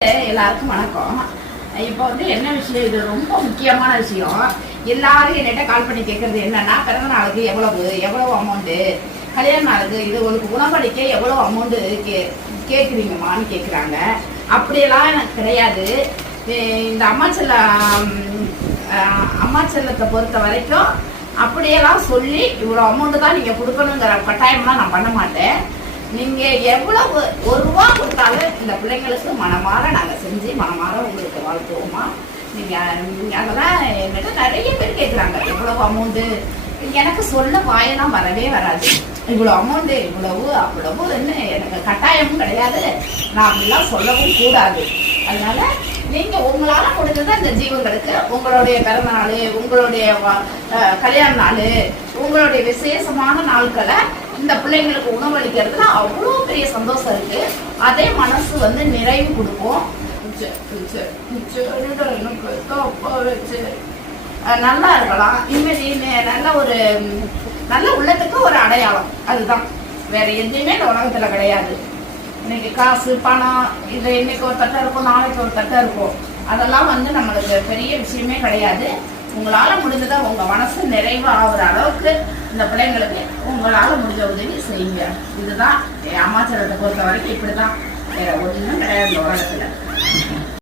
எல்லாருக்கும் வணக்கம். இப்போ என்ன விஷயம், இது ரொம்ப முக்கியமான விஷயம். எல்லாரும் என்கிட்ட கால் பண்ணி கேட்கறது என்னன்னா, பிறந்த நாளுக்கு எவ்வளவு அமௌண்ட்டு, கல்யாண நாளுக்கு இது உங்களுக்கு உணவளிக்க எவ்வளவு அமௌண்ட்டு கேட்குறீங்கம்மான்னு கேட்குறாங்க. அப்படியெல்லாம் எனக்கு கிடையாது. இந்த அம்மா செல்லத்தை பொறுத்த வரைக்கும் அப்படியெல்லாம் சொல்லி இவ்வளோ அமௌண்ட்டு தான் நீங்கள் கொடுக்கணுங்கிற கட்டாயம்லாம் நான் பண்ண மாட்டேன். நீங்க எவ்வளவு ₹1 கொடுத்தாலும் இந்த பிள்ளைங்களுக்கு மனமாற நாங்க செஞ்சு மனமாற உங்களுக்கு வாழ்த்துவோமா. நீங்க அதெல்லாம் என்கிட்ட நிறைய பேர் கேட்குறாங்க எவ்வளவு அமௌண்ட்டு. எனக்கு சொல்ல வாயெல்லாம் வரவே வராது. இவ்வளோ அமௌண்ட்டு இவ்வளவு அவ்வளவுன்னு எனக்கு கட்டாயமும் கிடையாது. நான் அப்படிலாம் சொல்லவும் கூடாது. அதனால நீங்க உங்களால முடிஞ்சது இந்த ஜீவங்களுக்கு உங்களுடைய பிறந்த நாள், உங்களுடைய கல்யாண நாள், உங்களுடைய விசேஷமான நாட்களை இந்த பிள்ளைங்களுக்கு உணவளிக்கிறதுல அவ்வளோ பெரிய சந்தோஷம் இருக்கு. அதே மனசு நிறைவு கொடுக்கும். நல்லா இருக்கலாம். இனிமேல் நல்ல உள்ளத்துக்கு ஒரு அடையாளம். அதுதான், வேற எதுவுமே இந்த உலகத்துல கிடையாது. இன்னைக்கு காசு பணம் இது இன்னைக்கு ஒரு தட்டை இருக்கும், நாளைக்கு ஒரு தட்டை இருக்கும். அதெல்லாம் நம்மளுக்கு பெரிய விஷயமே கிடையாது. உங்களால முடிஞ்சதை உங்க மனசு நிறைவு ஆகுற அளவுக்கு இந்த பிள்ளைங்களுக்கு உங்களால முடிஞ்ச உதவி செய்யுங்க. இதுதான் அம்மா செல்லத்தை பொறுத்த வரைக்கும் இப்படிதான், வேற ஒன்றும் கிடையாது இந்த உலகத்துல.